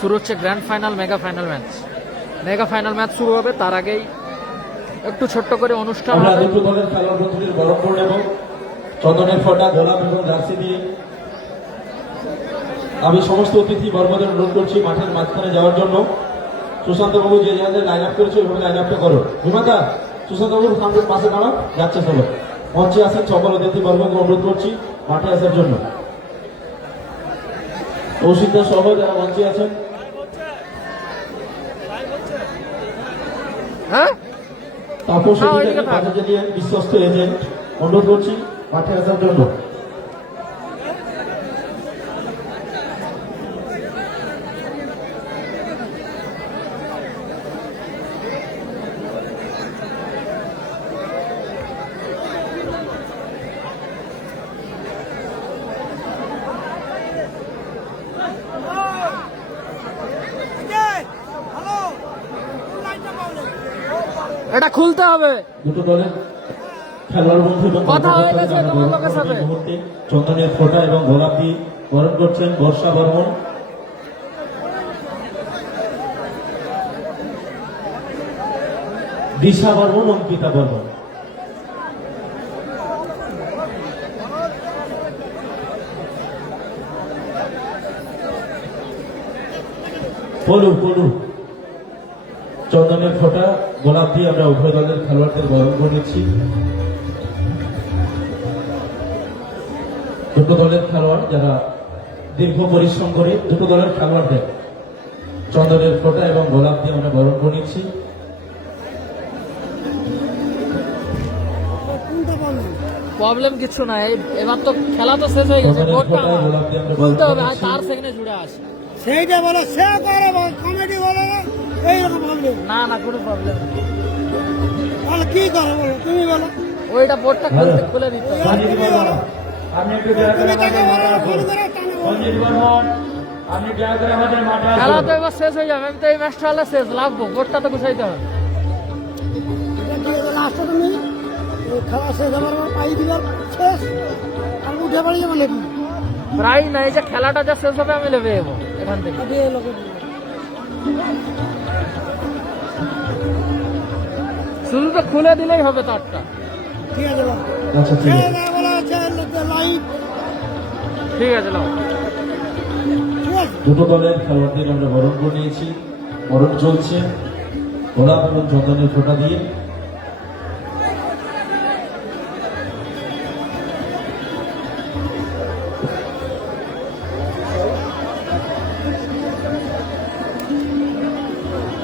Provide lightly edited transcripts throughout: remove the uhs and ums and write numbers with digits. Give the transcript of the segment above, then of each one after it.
শুরু হচ্ছে grand final mega final match. Mega final match শুরু হবে তার আগেই একটু ছোট্ট করে অনুষ্ঠান আমরা হবে। দুটো দলের খেলোয়াড় বন্ধুদের বরণ করে নেব চন্দনের ফোঁটা, গোলাপ এবং জার্সি দিয়ে। আমি সমস্ত অতিথি বর্মদের অনুরোধ করছি মাঠের মাঝখানে যাওয়ার জন্য। সুশান্ত বাবু যে যাদের লাইন আপ করেছে ওইভাবে লাইন আপটা করো। বিমাতা সুশান্ত বাবুর সামনের পাশে দাঁড়াও, যাচ্ছে সবাই। মঞ্চে আসেন সকল অতিথি বর্মকে অনুরোধ করছি মাঠে আসার জন্য। কৌশিকদা সহ যারা মঞ্চে আছেন, হ্যাঁ তাপস হ্যাঁ, ওইদিকে থাক। বিশ্বস্ত এজেন্ট, অনুরোধ করছি মাঠে আসার জন্য। এটা খুলতে হবে। দুটো দলের খেলোয়াড় বন্ধু এবং কথা হয়ে গেছে তোমার লোকের সাথে। এই মুহূর্তে চন্দনের ফোঁটা এবং গোলাপ দিয়ে বরণ করছেন বর্ষা বর্মন। দিশা বর্মন, অঙ্কিতা বর্মন। পলু পলু চন্দনের ফোঁটা গোলাপ দিয়ে আমরা উভয় দলের খেলোয়াড়দের বরণ করে নিচ্ছি। দুটো দলের খেলোয়াড় যারা দীর্ঘ পরিশ্রম করে দুটো দলের খেলোয়াড়দের চন্দনের ফোঁটা এবং গোলাপ দিয়ে আমরা বরণ করে নিচ্ছি। প্রবলেম কিছু নাই, এবার তো খেলা তো শেষ হয়ে গেছে। চন্দনের ভোটটা ফোঁটা আমার। গোলাপ দিয়ে আমরা বরণ খুলতে করে হবে, আর নিচ্ছি। তার সেখানে জুড়ে আসে। সেইটা বলো, সে করে কমেডি বলে না, এইরকম ভাবলে না না কোনো প্রবলেম নেই। তাহলে কি করো বলো, তুমি বলো। ওইটা বোর্ডটা খুলে দিতে হবে। সঞ্জিত বর্মন, আপনি একটু দয়া করে আমাদের মাঠে আসুন। সঞ্জিত বর্মন, আপনি দয়া করে আমাদের মাঠে খেলা আসুন। তো এবার শেষ হয়ে যাবে। আমি তো এই ম্যাচটা হলে শেষ লাগবো, বোর্ডটা তো গুছাইতে হবে। লাস্টটা তুমি খেলা শেষ হবার পর পাই দিবার শেষ, আর উঠে পড়ে যাবো নাকি প্রায় না, এই যে খেলাটা যা শেষ হবে আমি লেবে যাবো এখান থেকে। দিয়ে লোকে শুধু তো খুলে দিলেই হবে তারটা। ঠিক আছে বলো। আচ্ছা ঠিক ছেড়ে আছে। দেয় বলা হচ্ছে লাইভ, ঠিক আছে লাও। ঠিক আছে। দুটো দলের খেলোয়াড়দের আমরা বরণ করে নিয়েছি। বরণ চলছে গোলাপ এবং চন্দনের ফোঁটা দিয়ে।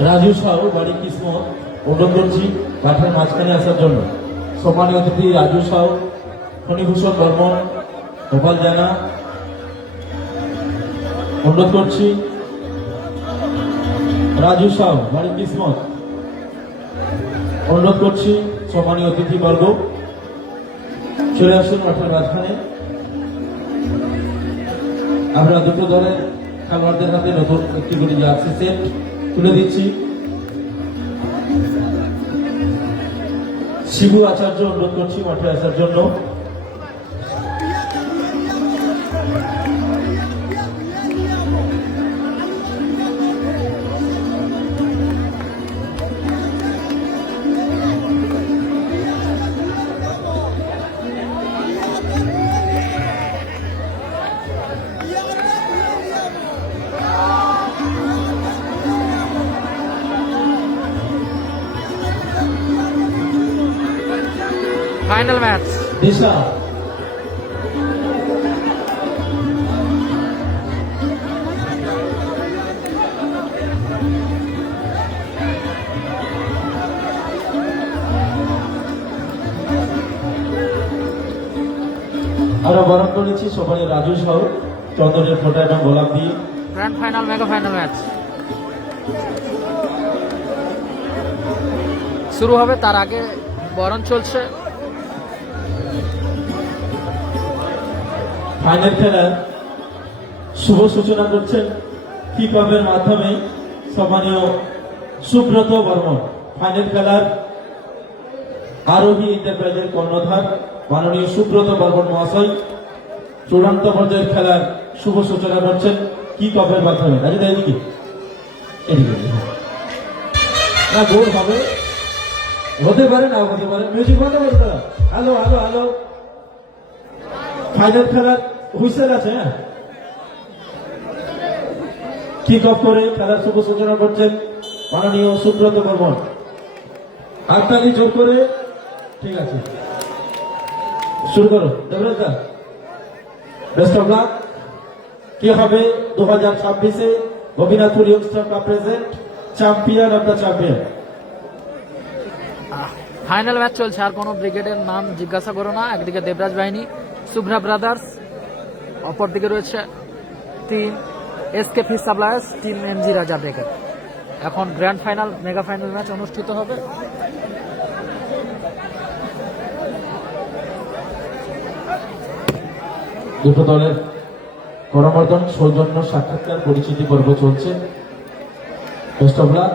রাজু সাউ, বাড়ি কিসমত, অনুরোধ করছি মাঠের মাঝখানে আসার জন্য। সম্মানীয় অতিথি রাজু সাউ, ফণীভূষণ বর্মন, গোপাল জানা, অনুরোধ করছি। রাজু সাউ, বাড়ি কিসমত, অনুরোধ করছি সম্মানীয় অতিথি বর্গ চলে আসুন মাঠের মাঝখানে। আমরা দুটো দলের খেলোয়াড়দের হাতে নতুন একটি করে জার্সি সেট তুলে দিচ্ছি। শিবু আচার্য, অনুরোধ করছি মাঠে আসার জন্য। Final match. দিশা আমরা বরণ করেছি সবাই রাজু সহ চন্দনের ফোঁটা এবং গোলাপ দিয়ে। Grand final mega final match শুরু হবে, তার আগে বরণ চলছে। ফাইনাল খেলার শুভ সূচনা করছেন কিকঅফের মাধ্যমে সম্মানীয় সুব্রত বর্মন। ফাইনাল খেলার আরোহী এন্টারপ্রাইজের কর্ণধার মাননীয় সুব্রত বর্মন মহাশয় চূড়ান্ত পর্যায়ের খেলার শুভ সূচনা করছেন কিকঅফের মাধ্যমে। রাজু এদিকে এদিকে না গোল হবে, হতে পারে না হতে পারে। মিউজিক বন্ধ করো না। হ্যালো হ্যালো হ্যালো, ফাইনাল খেলার হুইসেল আছে। হ্যাঁ, কিক অফ করে খেলার শুভ সূচনা করছেন মাননীয় সুব্রত বর্মন। হাততালি জোর করে, ঠিক আছে, শুরু করো দেবরাজ দা। Best of luck. কি হবে 2026-এ Gopinathpur youngster cup present champion of the champion. Final match চলছে, আর কোনো ব্রিগেডের নাম জিজ্ঞাসা করো না। একদিকে দেবরাজ বাহিনী, শুভ্রা ব্রাদার্স, অপরদিকে রয়েছে team SK fish suppliers, team MG রাজা ব্রিগেড। এখন grand final mega final match অনুষ্ঠিত হবে। দুটো দলের করমর্দন, সৌজন্য, সাক্ষাৎকার, পরিচিতি পর্ব চলছে। Best of lakh.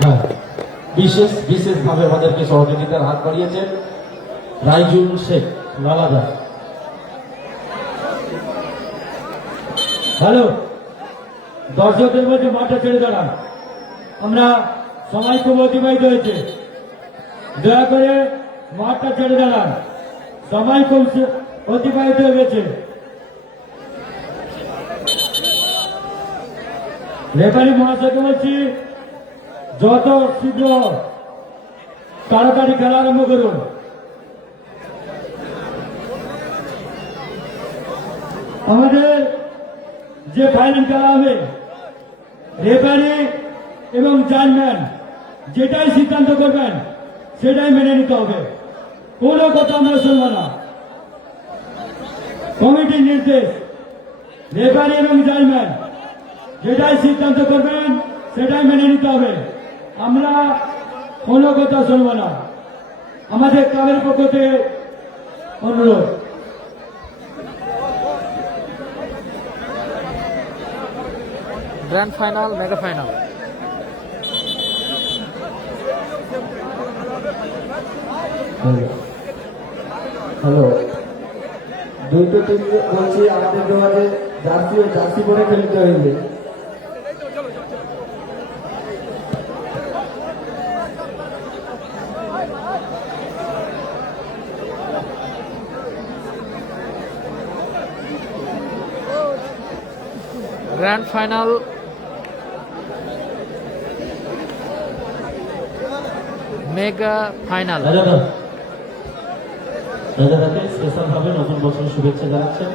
হ্যাঁ, বিশেষভাবে আমাদেরকে সহযোগিতার হাত বাড়িয়েছেন রাইজুল শেখ লালাদা। হ্যালো, দর্শকদের মধ্যে মাঠে ছেড়ে দাঁড়ান, আমরা সময় খুব অতিবাহিত হয়েছে, দয়া করে মাঠটা ছেড়ে দাঁড়ান, সময় খুব অতিবাহিত হয়ে গেছে। রেফারি মহাশয়কে বলছি যত শীঘ্র তাড়াতাড়ি খেলা আরম্ভ করুন। আমাদের যে ফাইনাল খেলা হবে, রেফারি এবং জাজম্যান যেটাই সিদ্ধান্ত করবেন সেটাই মেনে নিতে হবে, কোনো কথা আমরা শুনব না। কমিটির নির্দেশ, রেফারি এবং জাজম্যান যেটাই সিদ্ধান্ত করবেন সেটাই মেনে নিতে হবে, আমরা কোনো কথা শুনব না। আমাদের ক্লাবের পক্ষ থেকে অনুরোধ। Grand final mega final. Hello, দুটো টিম বলছি আমাদের তোমাকে জার্সি পরে খেলতে হইবে। Grand final mega final. রাজাদাকে স্পেশাল ভাবে নতুন বছরের শুভেচ্ছা জানাচ্ছেন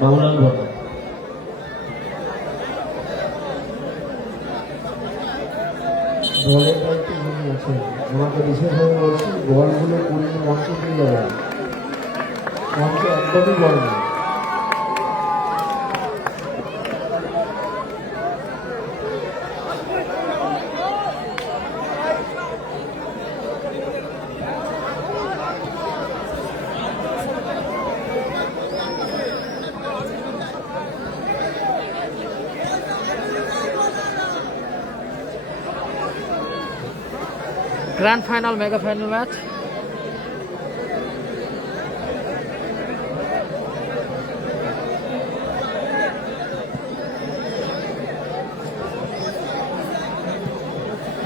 বাবুলাল বর্মন। বলের দায়িত্ব যিনি আছেন, আমাকে বিশেষভাবে বলছি বলগুলো পুরনো মঞ্চে দিয়ে যাবেন, মঞ্চে একদমই বল নেই। Grand final mega final match.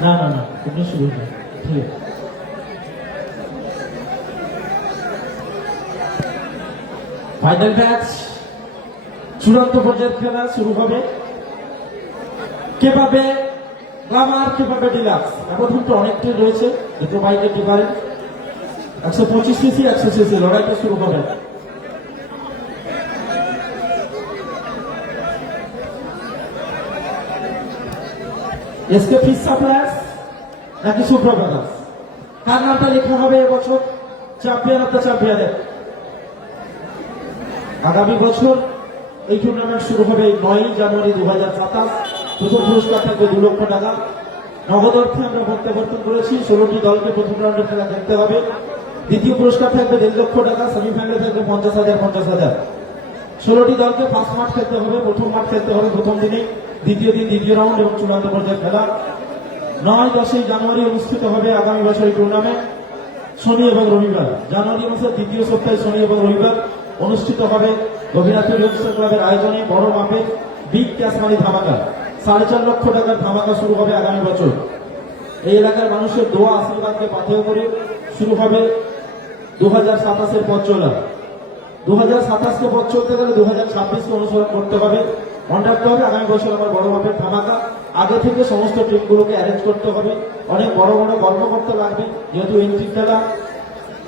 না না না, তুমি শুরু করো, ঠিক আছে। ফাইনাল ম্যাচ, চূড়ান্ত পর্যায়ের খেলা শুরু হবে। কে পাবে গ্লামার, কে পাবে ডিলাক্স? ব্যবধানটা অনেকটাই রয়েছে, দুটো বাইকের ডিফারেন্স। 125 সিসি 100 সিসি লড়াইটা শুরু হবে। এসকে ফিশ সাপ্লায়ার্স নাকি শুভ্রা ব্রাদার্স, কার নামটা লেখা হবে এবছর চ্যাম্পিয়ন অফ দ্য চ্যাম্পিয়নের? আগামী বছর এই টুর্নামেন্ট শুরু হবে 9 জানুয়ারি 2027। প্রথম পুরস্কার থাকবে 2 লক্ষ টাকা। নগদ অর্থে আমরা প্রত্যাবর্তন করেছি। 16টি দলকে প্রথম রাউন্ডের খেলা দেখতে হবে। দ্বিতীয় পুরস্কার থাকবে 1.5 লক্ষ টাকা। সেমিফাইনালে থাকবে 50,000। 16টি দলকে ফার্স্ট মাঠ খেলতে হবে, প্রথম মাঠ খেলতে হবে প্রথম দিনে, দ্বিতীয় দিন দ্বিতীয় রাউন্ড এবং চূড়ান্ত পর্যায়ের খেলা 9-10 জানুয়ারি অনুষ্ঠিত হবে আগামী বছর এই টুর্নামেন্ট। শনি এবং রবিবার, জানুয়ারি মাসের দ্বিতীয় সপ্তাহে শনি এবং রবিবার অনুষ্ঠিত হবে রবীন্দ্রনাথ রেজিস্টার ক্লাবের আয়োজনে বড় মাপে বিগ ক্যাশ মানি ধামাকা। 4.5 লক্ষ টাকার ধামাকা শুরু হবে আগামী বছর। এই এলাকার মানুষের দোয়া আশীর্বাদকে পাথেয় করে শুরু হবে 2027-এর পথ চলা। 2027কে পথ চলতে গেলে 2026কে অনুসরণ করতে হবে, মনে রাখতে হবে আগামী বছর আমার বড় মাপের ধামাকা। আগে থেকে সমস্ত টিমগুলোকে অ্যারেঞ্জ করতে হবে, অনেক বড় বড় কর্মকর্তা লাগবে, যেহেতু এন্ট্রি খেলা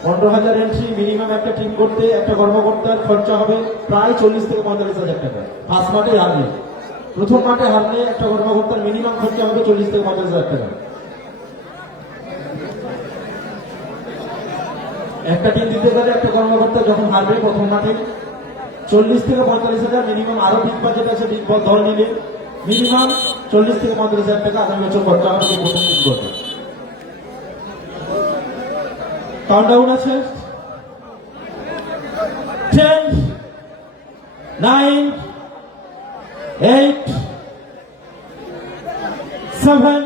15,000 এন্ট্রি মিনিমাম একটা টিম করতে একটা কর্মকর্তার খরচা হবে প্রায় 40 থেকে 45,000 টাকা। ফার্স্ট মাঠে হারলে, প্রথম মাঠে হারলে একটা কর্মকর্তার মিনিমাম খরচা হবে 40 থেকে 45,000 টাকা। একটা টিম দিতে গেলে একটা কর্মকর্তা যখন হারবে প্রথম মাঠে 40 থেকে 45,000, মিনিমাম আরো বিগ বাজেট আছে বিগ দল নিলে মিনিমাম 40 থেকে 45,000 টাকা আগামী বছর খরচা হবে প্রথম টিম করবে। কাউন্টডাউন আছে 10, 9, 8, 7,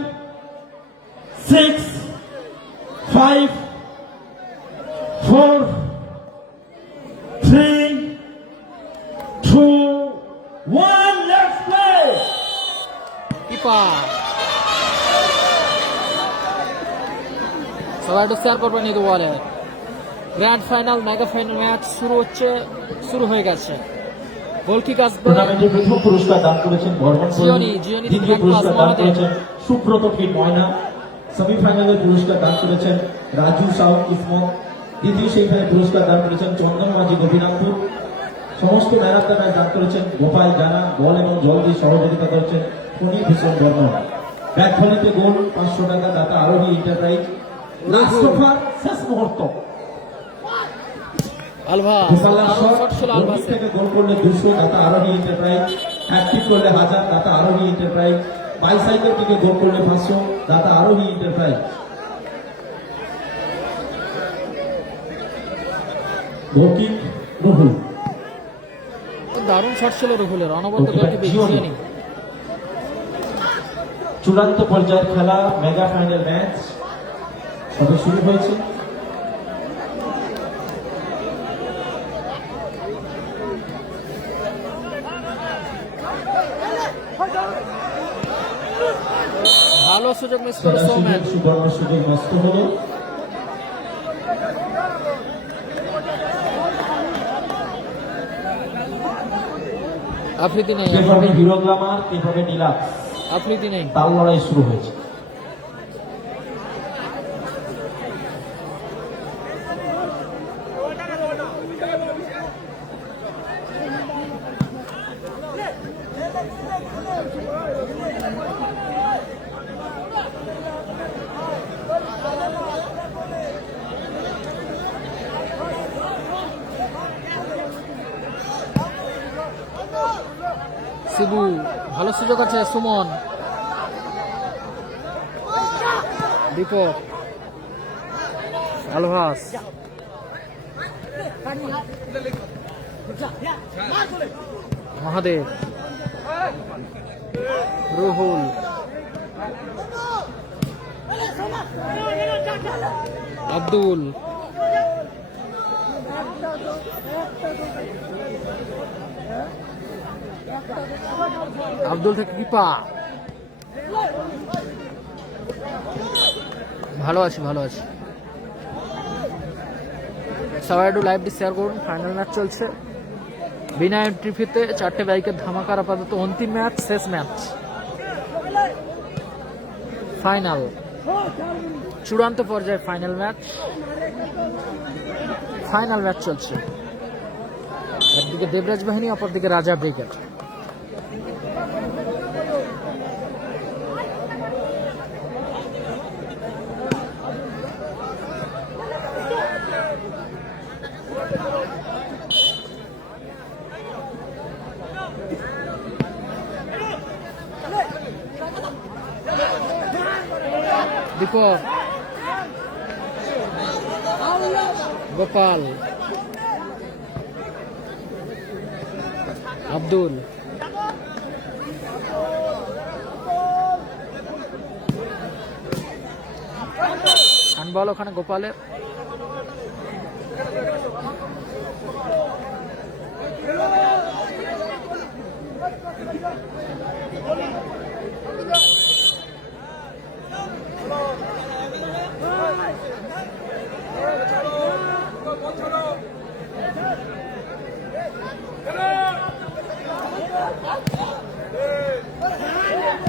6, 5, 4, 3, 2, 1, let's play! কিপার সবাই একটু শেয়ার করবেন এই বলে। Grand final mega final match শুরু হয়ে গেছে। গোলকিক আসবে টুর্নামেন্টের প্রথম পুরস্কার দান করেছেন বর্মন জিওনি দ্বিতীয় পুরস্কার দান করেছেন সুব্রত ফিট ময়না, সেমিফাইনালের পুরস্কার দান করেছেন রাজু সাউ কিসমত, দ্বিতীয় সেমিফাইনাল পুরস্কার দান করেছেন চন্দন মাঝি গোপীনাথপুর, সমস্ত ম্যান অফ দ্য ম্যাচ দান করেছেন গোপাল জানা, বল এবং জল দিয়ে সহযোগিতা করেছেন ফণী ভূষণ বর্মন। ব্যাট ভলিতে গোল 500 টাকা দাতা আরোহী এন্টারপ্রাইজ। লাস্ট ওভার শেষ মুহূর্ত আলভাস শট ছিল আলভাসের। থেকে গোল করলে 200 দাতা আরোহী এন্টারপ্রাইজ, হ্যাটট্রিক করলে 1000 দাতা আরোহী এন্টারপ্রাইজ, বাইসাইকেল থেকে গোল করলে 500 দাতা আরোহী এন্টারপ্রাইজ। গোলকিক রুহুল, দারুণ শট ছিল রুহুলের, অনবদ্য গোলকিপার জিওনি। চূড়ান্ত পর্যায়ের খেলা মেগা ফাইনাল ম্যাচ সবে শুরু হয়েছে। ভালো সুযোগ মিস করে সৌম্যান। সুবর্ণ সুযোগ নষ্ট হলো। আফ্রিদি নেই, এভাবে হিরো গ্লামার, এভাবে ডিলাক্স আফ্রিদি নেই। তাল লড়াই শুরু হয়েছে। শিবু ভালো সুযোগ আছে, সুমন, দীপক, আলভাস, মহাদেব, রুহুল, আব্দুল, আব্দুল থেকে কিপা। ভালো আছি সবাই একটু লাইভটি শেয়ার করুন। ফাইনাল ম্যাচ চলছে বিনা এন্ট্রি ফিতে, 4টে বাইকের ধামাকার আপাতত অন্তিম ম্যাচ, শেষ ম্যাচ, ফাইনাল চূড়ান্ত পর্যায়ে ফাইনাল ম্যাচ চলছে। একদিকে দেবরাজ বাহিনী, অপরদিকে রাজা ব্রিগেড। দীপক, গোপাল, আব্দুল, হ্যান্ডবল ওখানে গোপালের।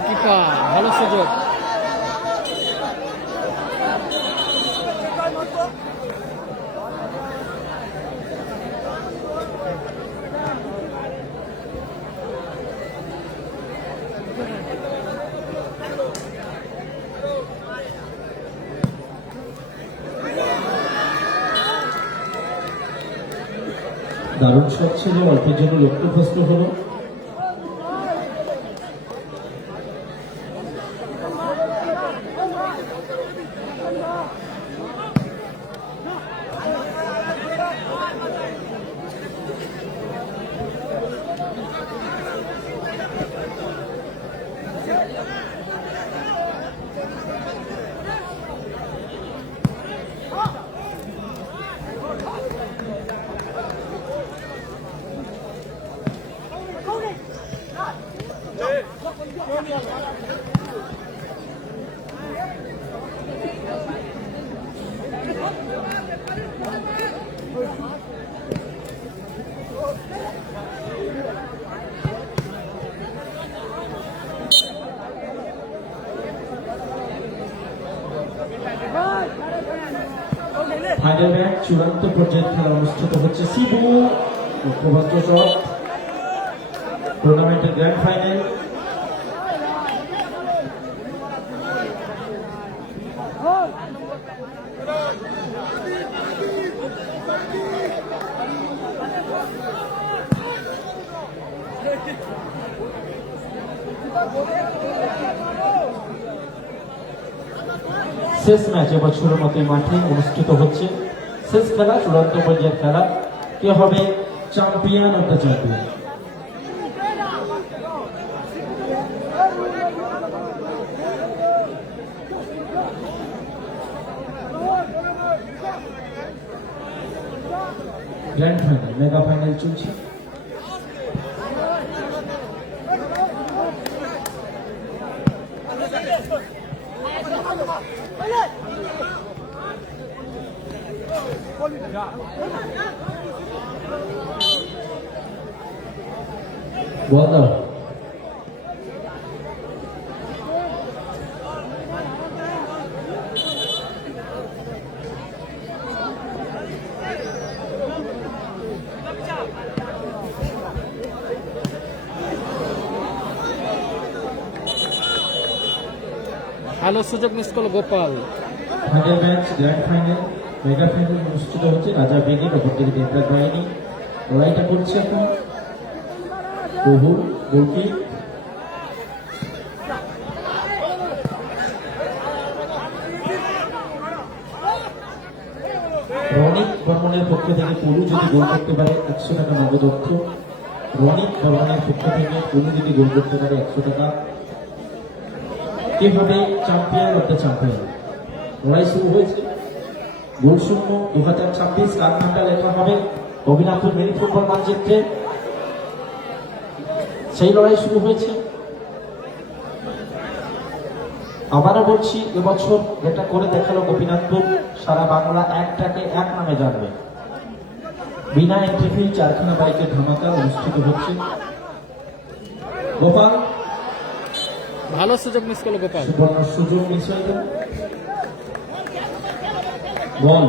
কিপার ভালো সুযোগ। দারুণ শট ছিল, অল্পের জন্য লক্ষ্যভ্রষ্ট হলো। ফাইনাল ম্যাচ চূড়ান্ত পর্যায়ের খেলা অনুষ্ঠিত হচ্ছে। শিবু লক্ষ্যভ্রষ্ট শট। টুর্নামেন্টের গ্র্যান্ড ফাইনাল। শেষ ম্যাচ এবছরের মতো মাঠে অনুষ্ঠিত হচ্ছে। শেষ খেলা, চূড়ান্ত পর্যায়ের খেলা। কে হবে champion of the champion? Grand final, mega final চলছে। বল দাও। ভালো সুযোগ মিস করলো Gopal. Final match, grand final, mega final অনুষ্ঠিত হচ্ছে। রাজা বেগের ওপর থেকে দেবরাজ বাহিনী লড়াইটা করছে এখন। বহু গোলকি রনিক বর্মনের পক্ষ থেকে পলু যদি গোল করতে পারে 100 টাকা নগদ অর্থ। রনিক বর্মনের পক্ষ থেকে পলু যদি গোল করতে পারে 100 টাকা। কে হবে চ্যাম্পিয়ন অফ দ্য চ্যাম্পিয়ন? লড়াই শুরু হয়েছে। গোল শূন্য 2026 কার নামটা লেখা হবে অভিনাপুর মেরি ফুটবল মানচিত্রে। সেই লড়াই শুরু হয়েছে। আবারও বলছি, এবছর যেটা করে দেখালো গোপীনাথপুর, সারা বাংলা একটাকে এক নামে জানবে। বিনা এন্ট্রি ফি 4খানা বাইকের ধামাকা অনুষ্ঠিত হচ্ছে। গোপাল ভালো সুযোগ মিস করলো গোপাল। সুবর্ণ সুযোগ মিস হয়ে গেল। বল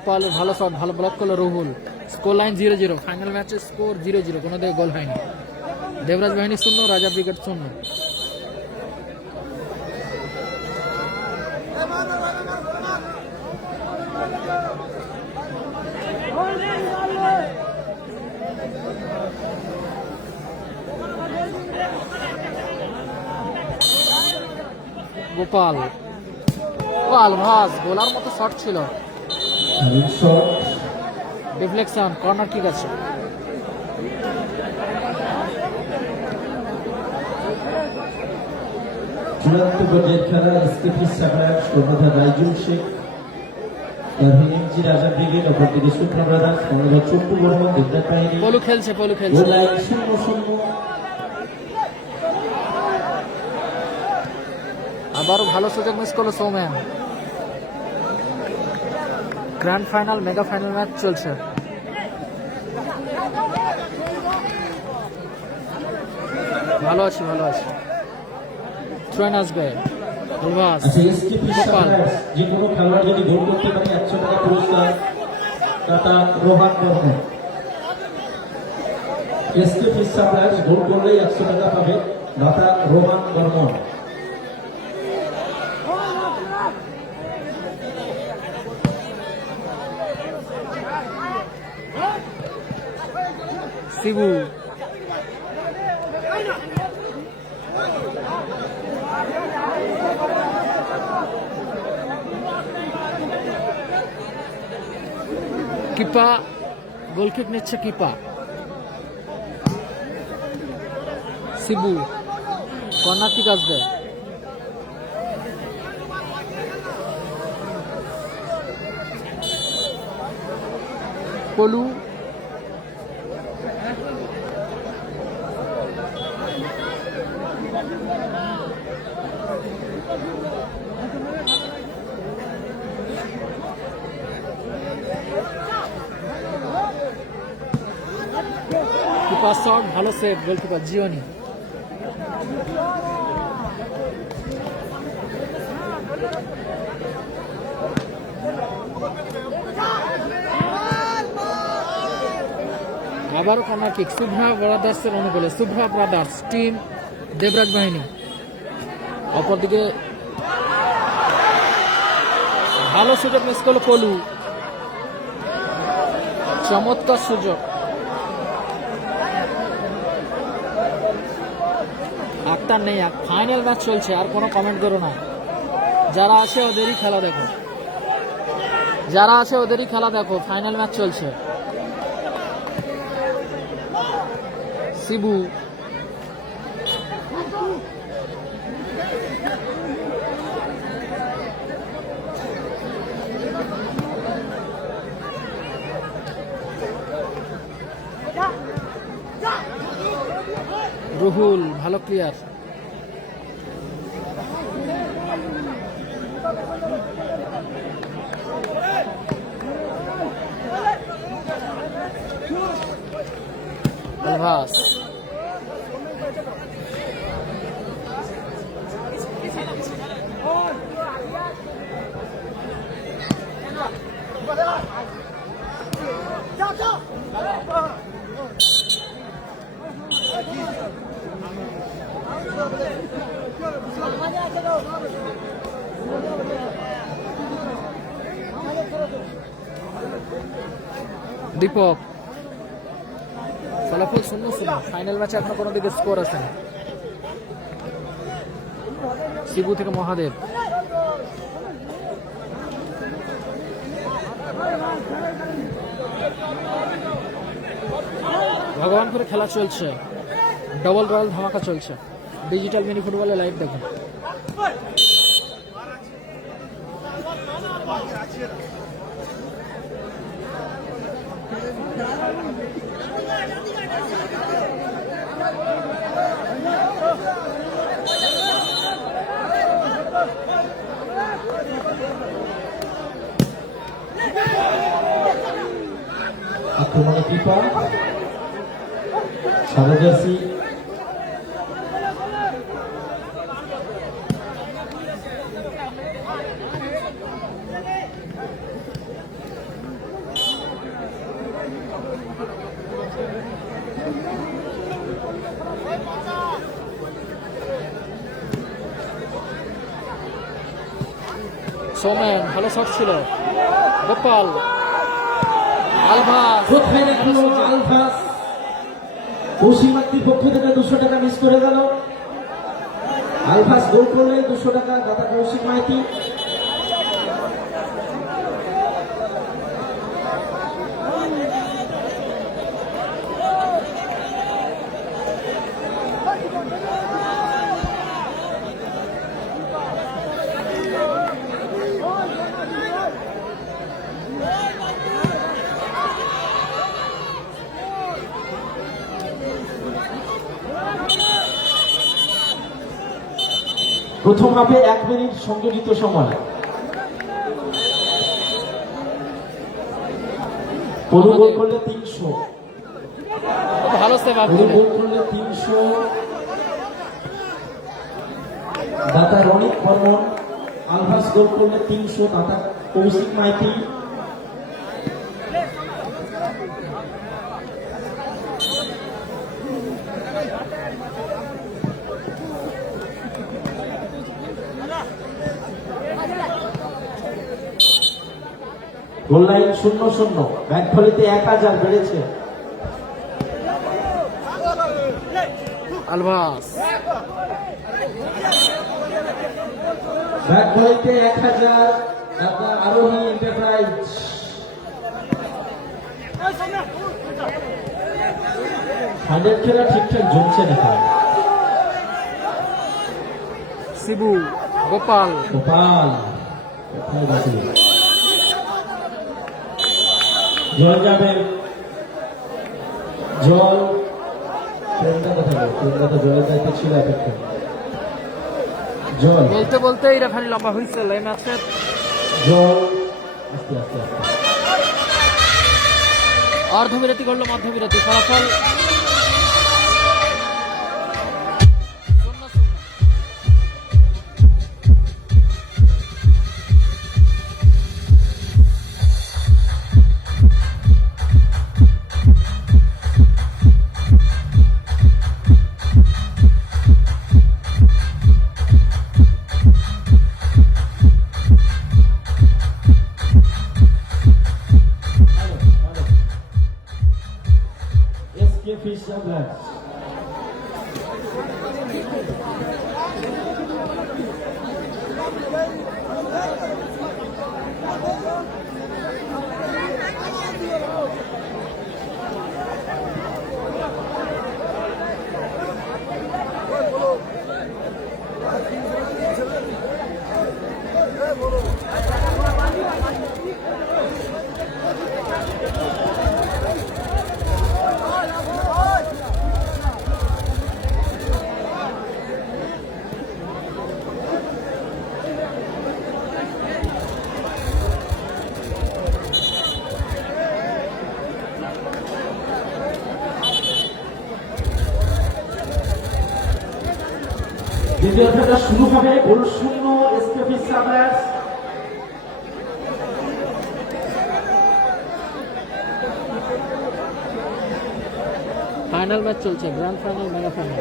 গোপাল ভালো শট, ভালো ব্লক করলো রুহুল। স্কোর লাইন 0-0, ফাইনাল ম্যাচে স্কোর 0-0, কোনো দিকে গোল হয়নি। দেবরাজ বাহিনী 0, রাজা ব্রিগেড 0। গোপাল আলভাস গোলার মতো শট ছিল, শট ডিফ্লেকশন, কর্নার কিক আছে। চূড়ান্ত পর্যায়ের খেলা এসকেপি সাপ্লায়ার্স কর্ণধার রাইজুল শেখ, এমজি রাজা ব্রিগেড, অপরদিকে সুপ্রা ব্রাদার্স, কর্ণধার চপ্পু বর্মন, দেবদাস বাহিনী। পলু খেলছে, পলু খেলছে। গোল লাইন 0-0। আবারও ভালো সুযোগ মিস করলো Soumyan. Grand final, mega final match চলছে। ভালো আছি, ভালো আছি। থ্রোন আসবে আলভাস, আচ্ছা, এসকেপি গোপাল। সাপ্লায়ার্স যে কোনো খেলোয়াড় যদি গোল করতে পারে 100 টাকা পুরস্কার, দাতা রোহান বর্মন। এসকেপি সাপ্লায়ার্স গোল করলেই 100 টাকা পাবে, দাতা রোহান বর্মন। শিবু, কিপা গোলকিক নিচ্ছে, কিপা। শিবু, কর্নার কিক আসবে। পলু, কিপার শট, ভালো সেভ গোলকিপার জিওনি। আবারও কর্নার কিক, শুভ্রা ব্রাদার্সের অনুকূলে। শুভ্রা ব্রাদার্স টিম দেবরাজ বাহিনী। অপরদিকে ভালো সুযোগ মিস করলো পলু, চমৎকার সুযোগ। আক্তার নেই, ফাইনাল ম্যাচ চলছে, আর কোনো কমেন্ট করো না। যারা আছে ওদেরই খেলা দেখো, যারা আছে ওদেরই খেলা দেখো, ফাইনাল ম্যাচ চলছে। শিবু, রুহুল ভালো প্লেয়ার। আলভাস, দীপক। ফলাফল 0-0, ফাইনাল ম্যাচে এখনো কোনো দিকে স্কোর আসেনি। শিবু থেকে মহাদেব, ভগবানপুরে খেলা চলছে, ডবল রয়্যাল ধামাকা চলছে। ডিজিটাল মিনি ফুটবলে লাইভ দেখুন। আক্রমণে কিপা, সাদা জার্সি সৌমেন ভালো শট ছিল। গোপাল, আলভাস, কোথায় রাখলো আলভাস? কৌশিমাত্রির পক্ষ থেকে 200 টাকা মিস করে গেল। আলভাস গোল করলে 200 টাকা দাতা কৌশিক মাইতি। প্রথম হাফে 1 মিনিট সংযোজিত সময়। পরু গোল করলে 300, ভালো সেভ আপ পরু গোল করলে 300, দাতা রনিত বর্মন। আলভাস গোল করলে 300, দাতা কৌশিক মাইতি। গোল লাইন 0-0, ব্যাট ভলিতে 1000 বেড়েছে। আলভাস, ব্যাট ভলিতে 1000, দাদা আরোহী এন্টারপ্রাইজ। ফাইনাল খেলা ঠিকঠাক জমছে না। শিবু, গোপাল, গোপাল কোথায় বাঁচবে? জল যাবে, জল। ট্রেনটা কোথায়? ট্রেনটা তো জলের দায়িত্ব ছিল এতক্ষণ। জল, বলতে বলতেই রেফারি লম্বা হুইসেল এই ম্যাচের। জল। আস্তে আস্তে আস্তে। অর্ধবিরতি করলো, মধ্যবিরতি, ফলাফল 0-0। SK fish supplies. দ্বিতীয় খেলা শুরু হবে। গোল 0, SK fish supplies. Final match চলছে, গ্র্যান্ড ফাইনাল, মেগা ফাইনাল।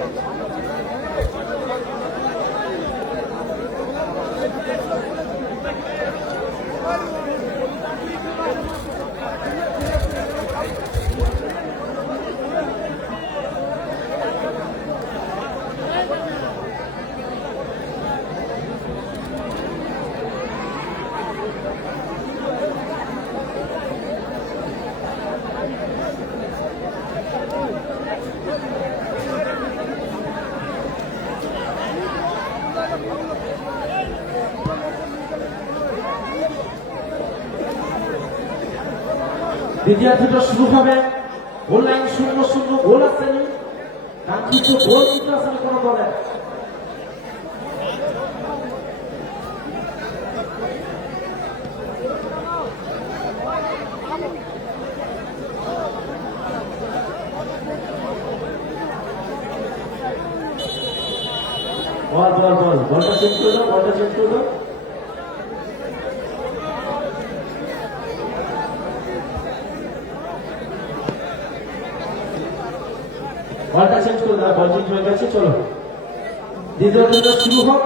দ্বিতীয় খেলা শুরু হবে। গোল লাইন 0-0, গোল আসেনি। কাঙ্ক্ষিত গোল কিন্তু আসেনি কোনো দলের। বল বল বল, বলটা চেঞ্জ করে দাও, বলটা চেঞ্জ করে দাও। বলটা চেঞ্জ করে দাও, বল চেঞ্জ হয়ে গেছে। চলো দ্বিতীয় খেলা শুরু হোক।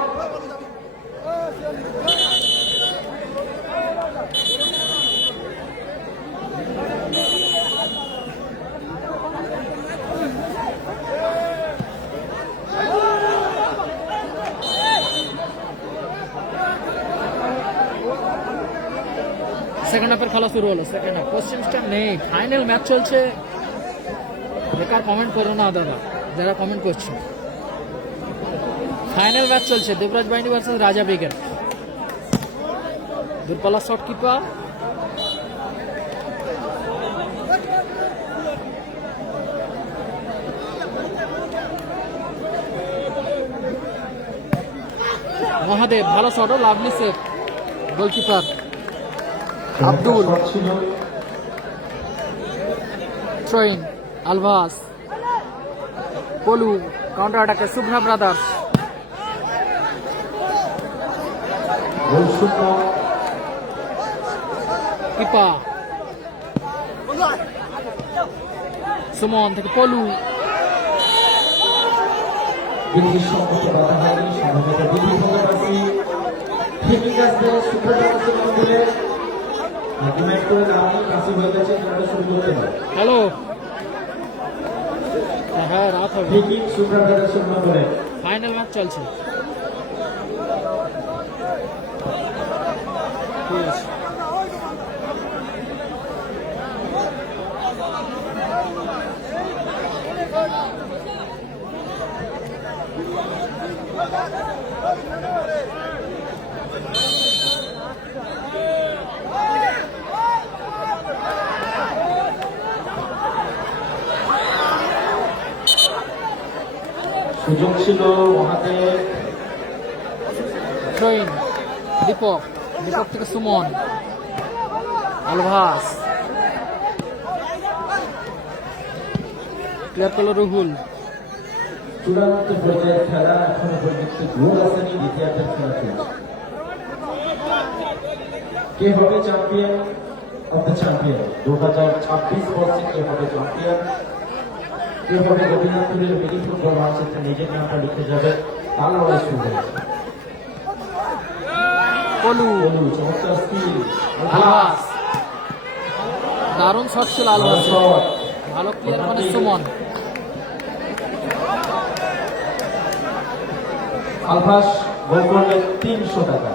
সেকেন্ড হাফের খেলা শুরু হলো। সেকেন্ড হাফ পশ্চিম স্টার নেই, ফাইনাল ম্যাচ চলছে। বেকার কমেন্ট করো না দাদা, যারা কমেন্ট করছো। ফাইনাল ম্যাচ চলছে, দেবরাজ বাহিনী ভার্সেস রাজা ব্রিগেড। দূরপাল্লা শট কিপার মহাদেব, ভালো shot, lovely save. Goalkeeper Abdul. Shot ছিল ট্রেন আলভাস, পলু, কাউন্টার অ্যাটাকে শুভ্রা ব্রাদার্স। গোল শূন্য। কিপা সুমন থেকে পলু, বিধির সম্মত বাধা হয়নি, সম্ভবত বিধি হতে পারছি। ঠিক আছে, সুপ্রভাত বলে আর্গুমেন্ট করে দাঁড়ানো কাছে হয়ে গেছে, খেলাটা শুরু করতে পারে। হ্যালো। হ্যাঁ, রাত হবে, ঠিকই সুপ্রভাতের শূন্য করে ফাইনাল ম্যাচ চলছে। ঠিক আছে। সুযোগ ছিল মহাদেব। ট্রেন দীপক, দীপক থেকে সুমন, আলভাস, ক্লিয়ার করলো রুহুল। চূড়ান্ত পর্যায়ের খেলা এখনো পর্যন্ত গোল আসেনি, দ্বিতীয়ার্ধের খেলা চলছে। কে হবে চ্যাম্পিয়ন অফ দ্য চ্যাম্পিয়ন 2026 বর্ষে? কে হবে চ্যাম্পিয়ন? কে হবে রবীন্দ্রনাথের মিনি ফুটবল মানচিত্রে নিজের নামটা লিখে যাবে? তার লড়াই শুরু হয়েছে। পলু, বলু চমৎকার স্কিল, আলভাস, দারুণ শট ছিল আলভাস, শট। ভালো প্লেয়ার মানে সুমন। আলভাস গোল করলে 300 টাকা।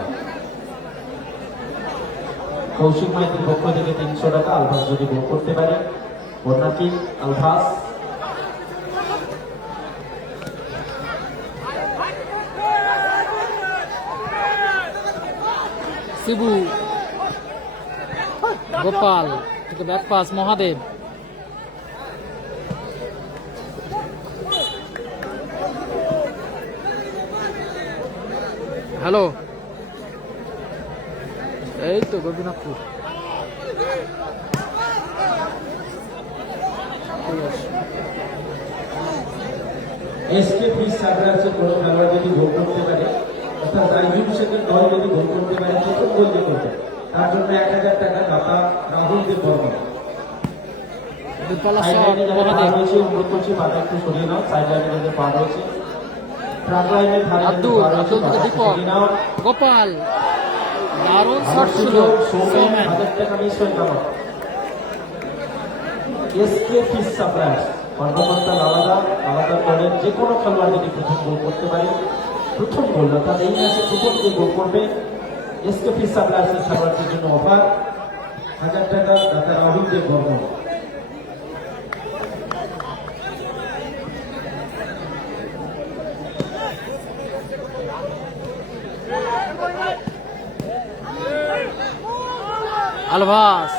কৌশিক মাইতির পক্ষ থেকে 300 টাকা। আলভাস যদি গোল করতে পারে, বন্যাটি আলভাস। শিবু, গোপাল থেকে ব্যাক পাস মহাদেব, হ্যালো। এই তো গোপীনাথপুর। ঠিক আছে। এসকে ফিস সাবরাসের কোনো খেলোয়াড় যদি গোল করতে পারে, অর্থাৎ রাইজুল শেখের দল যদি গোল করতে পারে, প্রথম গোল যে করবে তার জন্য 1000 টাকা দাতা রাহুল দেব বর্মন। দূরপাল্লা শট সাইডলাইনে যাদের পা মহাদেব, রয়েছে অনুরোধ করছি পাটা একটু সরিয়ে নাও। সাইডলাইনে যাদের পা রয়েছে, ট্রাক লাইনের ধারে যাদের আব্দুল, পা রয়েছে, আব্দুল থেকে পাটা একটু দীপক, সরিয়ে নাও। গোপাল, দারুণ শট আমার ছিল সুযোগ, সৌমেন, সৌমেন। 1000 টাকা মিস হয়ে গেল। এসকে ফিস সাপ্লায়ার্স কর্মকর্তা আলাদা আলাদা দলের যে কোনো খেলোয়াড় যদি প্রথম গোল করতে পারে, প্রথম গোল অর্থাৎ এই ম্যাচে প্রথম যে গোল করবে, এসকে ফিস সাপ্লায়ার্সের খেলোয়াড়দের জন্য অফার 1000 টাকা দাতা রাহুল দেব বর্মন। আলভাস,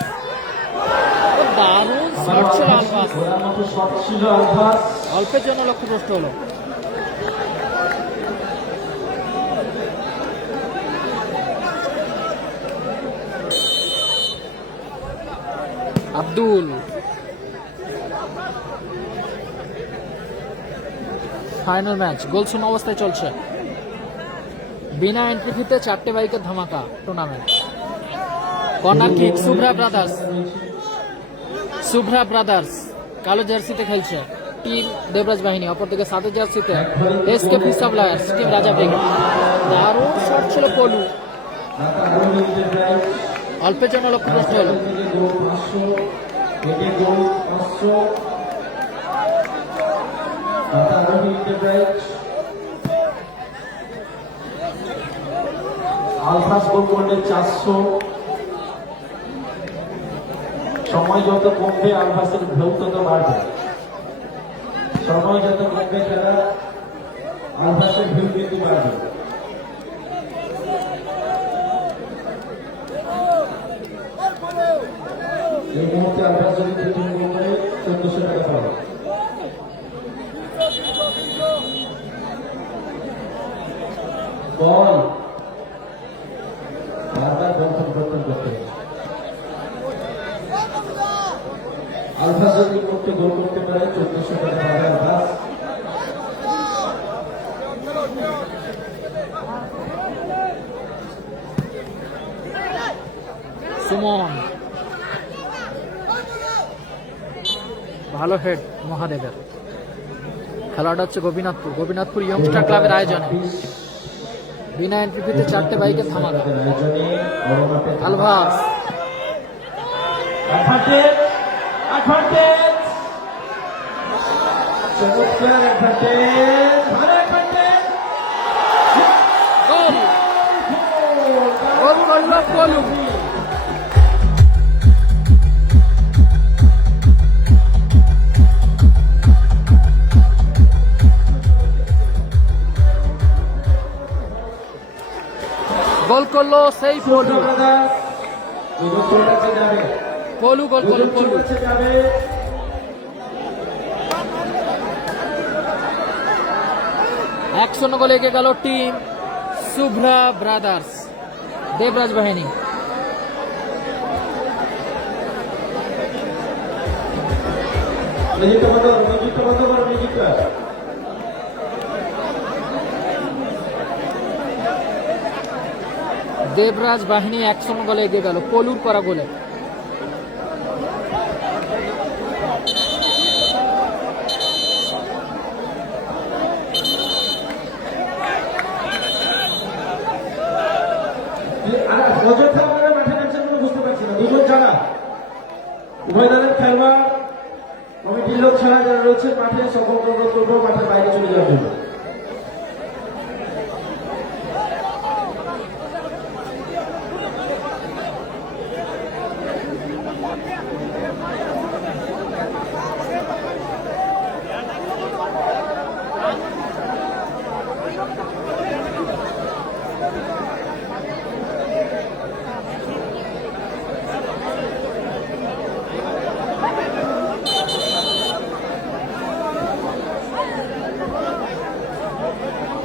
দারুণ শট ছিল আলভাস, ঘোড়ার মতো শট ছিল আলভাস। অল্পের জন্য লক্ষ্যভ্রষ্ট হলো। আব্দুল, ফাইনাল ম্যাচ গোলশূন্য অবস্থায় চলছে। বিনা এন্ট্রি ফিতে 4টে বাইকের ধামাকা tournament. Corner kick Shubhra brothers, Shubhra brothers কালো জার্সিতে খেলছে টিম দেবরাজ বাহিনী, অপরদিকে সাদা জার্সিতে এসকে ফিস সাপ্লায়ার্স টিম রাজা ব্রিগেড। দারুণ শট ছিল পলু, দাতা রাহুল দেব রাইট। অল্পের জন্য লক্ষ্যভ্রষ্ট হলো। থেকে গোল 500, থেকে গোল 500। দাতা রাহুল দেব রাইট। আলভাস গোল করলে 400। সময় যত কমবে আলভাসের ঢেউ তত বাড়বে। সময় যত কমবে খেলা আলভাসের ঢেউ কিন্তু বাড়বে। এই মুহূর্তে আলভাস যদি 3 গোল করে 1400 টাকা পাবে। বল বারবার বল পরিবর্তন করতে হবে। আলভাস যদি করতে গোল করতে পারে 1400 টাকা পাবে আলভাস। সুমন, ভালো হেড মহাদেবের। খেলাটা হচ্ছে গোপীনাথপুর ইয়ংস্টার ক্লাবের আয়োজনে বিনা এন্ট্রি ফিতে 4টে বাইকের ধামাকা। আলভাস চমৎকার অ্যাডভান্টেজ, ভালো অ্যাডভান্টেজ। গোল করল কলু। গোল করলো সেই পলু। পলু গোল করলো পলু। 1-0 গোলে এগিয়ে গেল টিম শুভ্রা ব্রাদার্স দেবরাজ বাহিনী। দেবরাজ বাহিনী 1-0 গোলে এগিয়ে গেল পলুর করা গোলে। অযথা আপনারা মাঠে নামছেন কোনো বুঝতে পারছি না। দুজন ছাড়া উভয় দলের খেলোয়াড় কমিটির লোক ছাড়া যারা রয়েছে মাঠে সকলকে অনুরোধ করবো মাঠের বাইরে চলে যাওয়ার জন্য।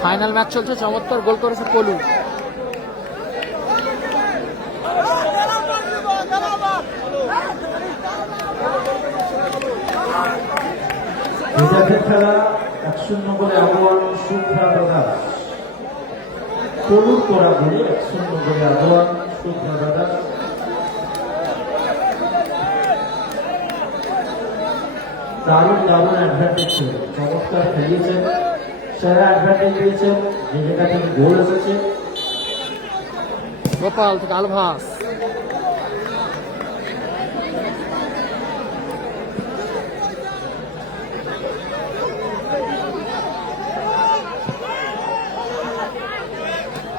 ফাইনাল ম্যাচ চলছে, চমৎকার গোল করেছে পলু। খেলা 1-0 গোলে আগুয়ান শুভ্রা ব্রাদার্স। পলুর করা গোলে 1-0 গোলে আগুয়ান শুভ্রা ব্রাদার্স। দারুণ অ্যাডভান্টেজ ছিল, চমৎকার খেলিয়েছেন, সেরা অ্যাডভান্টেজ দিয়েছেন, যে জায়গা থেকে গোল এসেছে। গোপাল থেকে আলভাস,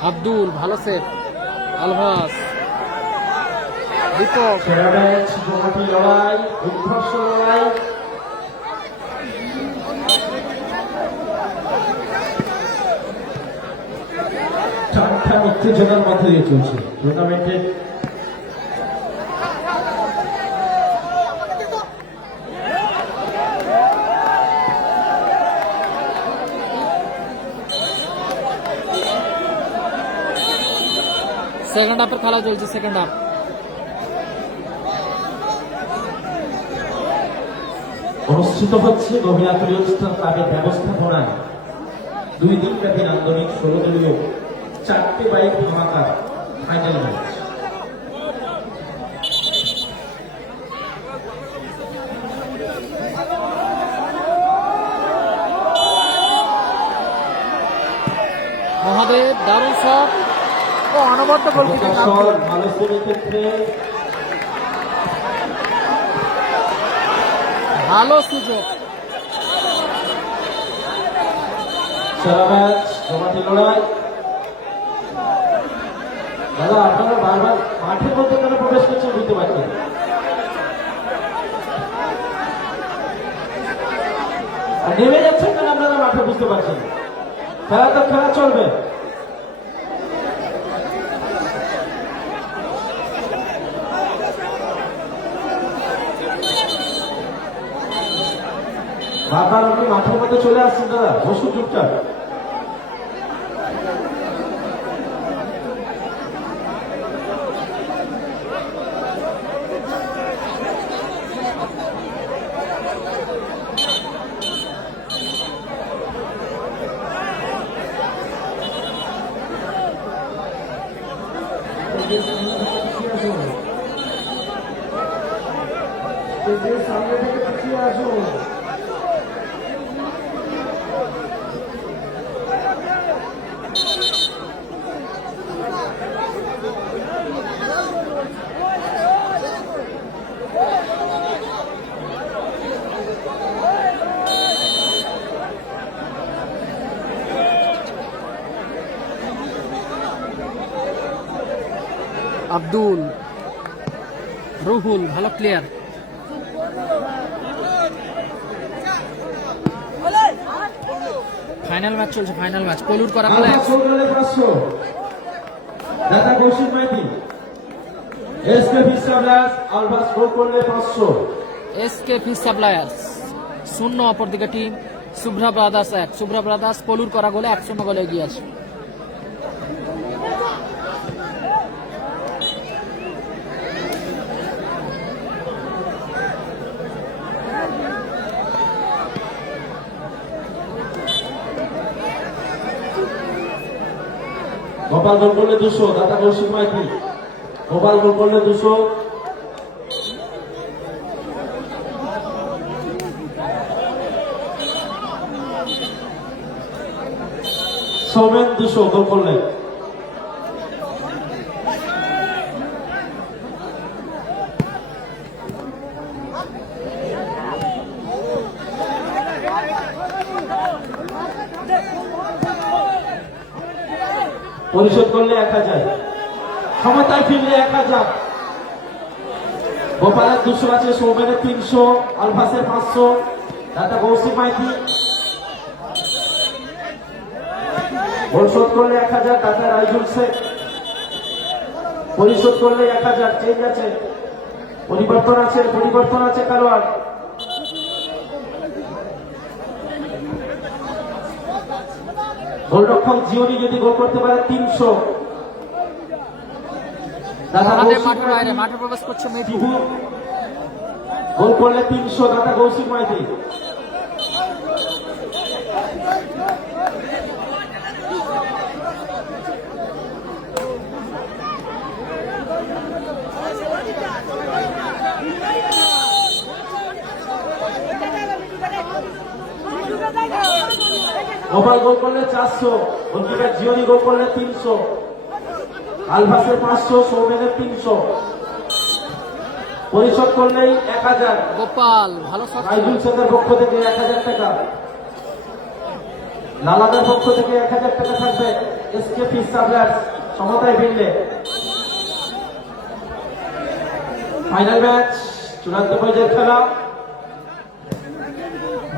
আব্দুল ভালো সেট, আলভাস, দীপক। সেরা ম্যাচ, জমাটি লড়াই, উদ্ঘর্ষ লড়াই। টানটান উত্তেজনার মধ্যে দিয়ে চলছে টুর্নামেন্টের। সেকেন্ড হাফের খেলা চলছে, সেকেন্ড হাফ। অনুষ্ঠিত হচ্ছে গোপীনাথপুর ইয়ংস্টার ক্লাবের ব্যবস্থাপনায় 2 দিনব্যাপী নান্দনিক 16 দলীয় 4টে বাইক ধামাকা ফাইনাল ম্যাচ। মহাদেব দারুণ শট ও অনবদ্য গোল কিক। ভালো সেভের ক্ষেত্রে ভালো সুযোগ। সেরা ম্যাচ, জমাটি লড়াই। দাদা আপনারা বারবার মাঠের মধ্যে কেন প্রবেশ করছেন বুঝতে পারছি না। আর নেমে যাচ্ছেন কেন আপনারা মাঠে বুঝতে পারছেন না? খেলা তো খেলা চলবে। বারবার আপনি মাঠের মধ্যে চলে আসছেন দাদা, বসুন চুপচাপ। সামনে থেকে পিছিয়ে আসুন। আব্দুল, রুহুল ভালো প্লেয়ার। ফাইনাল ম্যাচ চলছে, ফাইনাল ম্যাচ পলুর করা বলে আলফা স্কোর করলে 500, দাদা কৌশিক মাইতি। এসকে ফিসাবলাস আলফা স্কোর করলে 500। এসকে ফিশ সাপ্লায়ার্স 0, অপরদিকে team Shubhra brothers 1। Shubhra brothers পলুর করা গোলে 1-0 গোলে এগিয়ে আছে। গোপাল গোল করলে 200, দাদা কৌশিক মাইতি। গোপাল গোল করলে 200। সৌমেন 200 গোল করলেন। পরিশোধ করলে 1000, ক্ষমতায় ফিরলে 1000। গোপালের 200 আছে, সৌমেনের 300, আলফাসের 500, দাদা কৌশিক মাইতি। পরিশোধ করলে 1000, দাদা রাইজুল শেখ। পরিশোধ করলে 1000, চেঞ্জ আছে, পরিবর্তন আছে খেলোয়াড়। গোলরক্ষক জিওনি যদি গোল করতে পারে 300, দাদা আমাদের কৌশিক মাঠের বাইরে মাইতি। মাঠে প্রবেশ করছে মেঠু। টিপু গোল করলে 300, দাদা কৌশিক মাইতি। গোপাল গোল করলে 400, গোলকিপার জিওনি গোল করলে 300, আলভাসের 500, সৌমেনের 300। পরিশোধ করলেই 1000, গোপাল ভালো শট ছিল। রাইজুল শেখের পক্ষ থেকে 1000 টাকা, লালাদার পক্ষ থেকে 1000 টাকা থাকবে। এসকে ফিশ সাপ্লায়ার্স সমতায় ফিরলে। ফাইনাল ম্যাচ, চূড়ান্ত পর্যায়ের খেলা।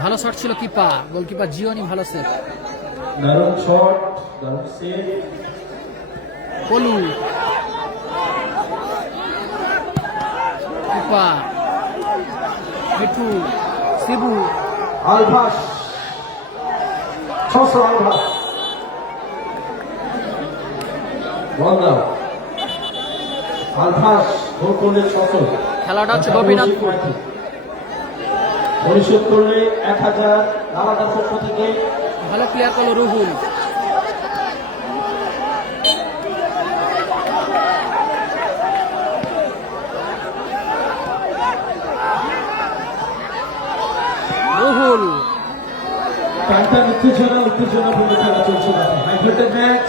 ভালো শট ছিল কিপার, গোলকিপার জিওনি ভালো সেভ। দারুণ শট, দারুণ সেভ। পলু, কিপার মিঠু, শিবু, আলভাস 600, আলভাস বল দাও। আলভাস গোল করলে 600। খেলাটা হচ্ছে গোপীনাথপুর। পরিশোধ করলে 1000, লালাদার পক্ষ থেকে। ভালো প্লেয়ার করলো রুহুল। রুহুল টানটান উত্তেজনাপূর্ণ খেলা চলছে। হাইড্রেটেড ম্যাচ,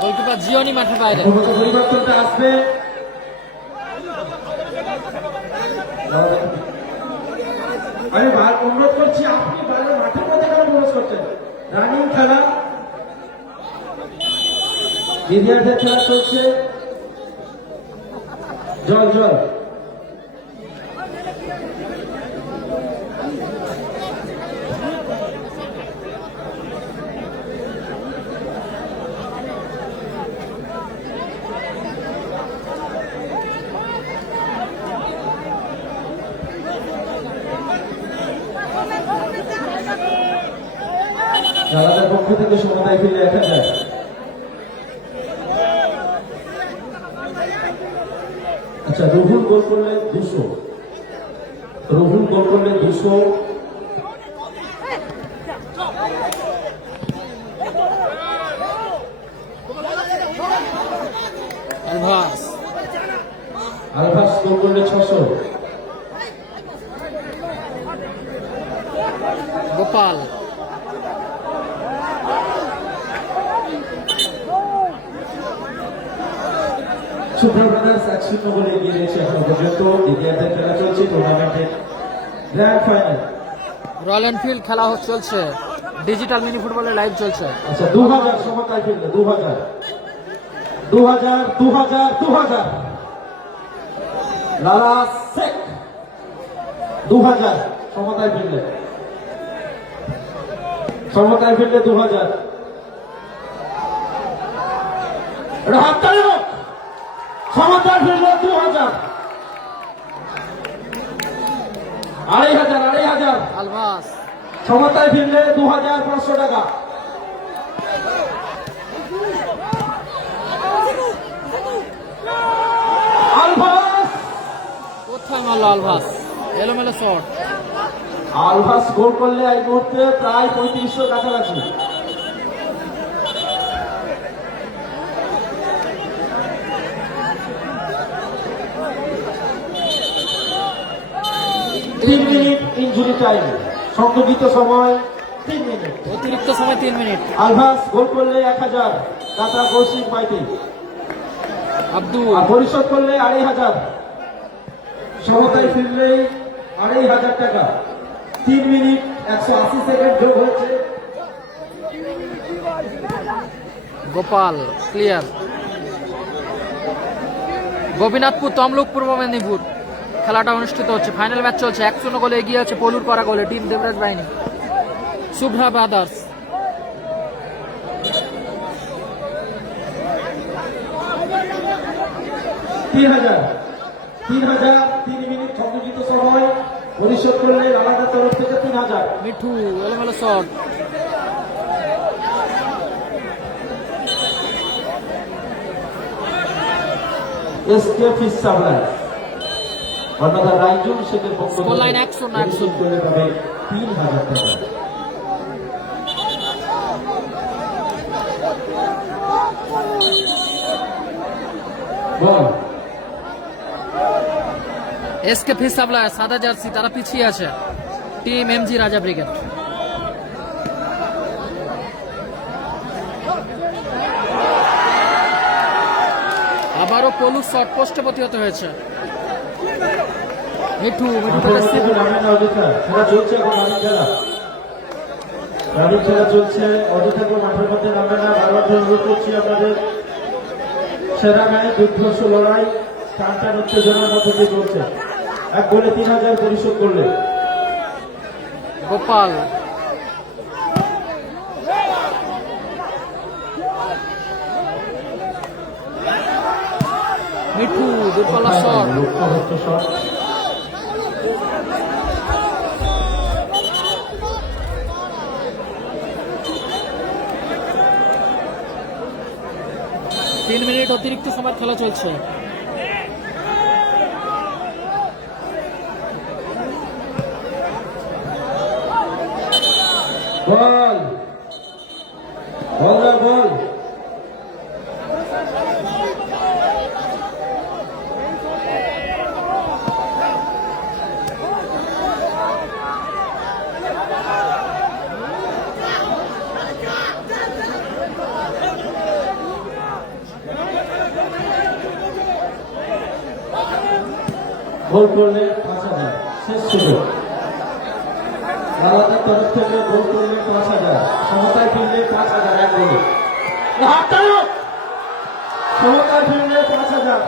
গোলকিপার জিওনি মাঠের বাইরে। প্রথমত পরিবর্তনটা আসবে। আমি অনুরোধ করছি, আপনি বাইরে মাঠের মধ্যে কেন প্রবেশ করছেন? রানিং খেলা, বিলিয়ার্ডের খেলা চলছে। জল রাজাদের পক্ষ থেকে সমতায় ফিরলে 1000। আচ্ছা, রুহুল গোল করলে 200। রুহুল গোল করলে 200। আলভাস আলভাস গোল করলে 600। গোপাল সুপ্রা ব্রাদার্স 1-0 গোলে এগিয়ে রয়েছে এখনো পর্যন্ত। দ্বিতীয়ার্ধের খেলা চলছে টুর্নামেন্টের গ্র্যান্ড ফাইনাল। রয়্যাল এনফিল্ড খেলা চলছে, ডিজিটাল মিনি ফুটবলের লাইভ চলছে। আচ্ছা, 2000 সমতায় ফিরলে 2000। লালা শেখ 2000 সমতায় ফিরলে 2000। রাহাতায়ক সমতায় ফিরলে 2000। 2500 আলভাস সমতায় ফিরলে 2500 টাকা। আলভাস কোথায় মারলো আলভাস, এলোমেলো শট। আলভাস গোল করলে এই মুহূর্তে প্রায় 3500 কাছাকাছি। তিন মিনিট ইনজুরি টাইম, সংযোজিত সময় 3 মিনিট। অতিরিক্ত সময় 3 মিনিট। আলভাস গোল করলে 1000 টাকা কৌশিক মাইতি, আব্দুল আর পরিশোধ করলে 2500। সমতায় ফিরলেই 2500 টাকা। 3 মিনিট 180 সেকেন্ড যোগ হয়েছে। গোপাল ক্লিয়ার। গোপীনাথপুর তমলুক পূর্ব মেদিনীপুর খেলাটা অনুষ্ঠিত হচ্ছে, ফাইনাল ম্যাচ চলছে। 1-0 গোলে এগিয়ে আছে পলুর পাড়া গোলে টিম দেবরাজ বাহিনী। শুভ্রা ব্রাদার্স 3000 3 মিনিট সংযোজিত সময়, পরিশোধ করলে রানাদের তরফ থেকে 3000। মিঠু এলোমেলো শট। এসকে ফিশ সাপ্লাই অন্যথা রাইজুল শেখের পক্ষ স্কোর লাইন থেকে 100 না পরিশোধ 100। করলে পাবে 3000 টাকা। বল এসকে ফিস সাপ্লাই সাদা জার্সি, তারা পিছিয়ে আছে টিম এমজি রাজা ব্রিগেড। আবারও পলু শট পোস্টে প্রতিহত হয়েছে। মিঠু খেলা চলছে এখন রানির খেলা চলছে। অযথা কেউ মাঠের মধ্যে নামবে না। বারবার অনুরোধ করছি আপনাদের। সেরা গায়ে দুর্ধর্ষ লড়াই টানটান উত্তেজনার মধ্যে দিয়ে চলছে। 1 গোলে 3000 পরিশোধ করলে। গোপাল মিঠু দূরপাল্লা শট। লক্ষ্য হচ্ছে শট। তিন মিনিট অতিরিক্ত সময় খেলা চলছে। বল বল বল গোল করলে 5000 শেষ সুযোগ। রানাদের তরফ থেকে গোল করলে 5000, সমতায় ফিরলে 5000 1 গোলে। সমতায় ফিরলে 5000।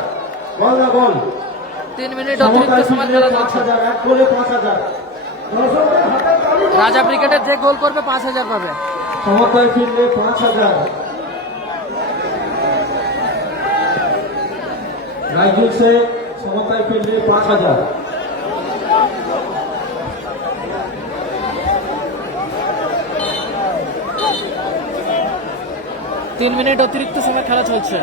বল না বল। 3 মিনিট অতিরিক্ত সময় খেলা চলছে। 5000 1 গোলে 5000। রাজা ব্রিগেডের যে গোল করবে 5000 পাবে। সমতায় ফিরলে 5000। রাইজুল শেখ সমতায় ফিরলে 5000। 3 মিনিট অতিরিক্ত সময় খেলা চলছে।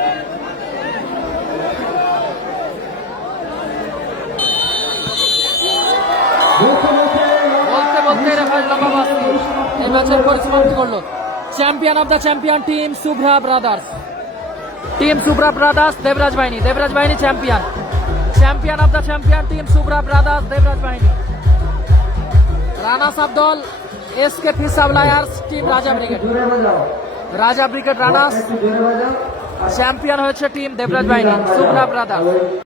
বলতে বলতে রেফারি লম্বা বাস এই ম্যাচের পরিসমাপ্তি করলো। Champion of the champion team Shubhra brothers. Team Shubhra brothers Debraj বাহিনী champion. Champion of the champion team Shubhra brothers Debraj বাহিনী। রানার্স আপ দল S K fish suppliers team Raja brigade runners. Champion হয়েছে টিম দেবরাজ বাহিনী শুভ্রা ব্রাদার্স।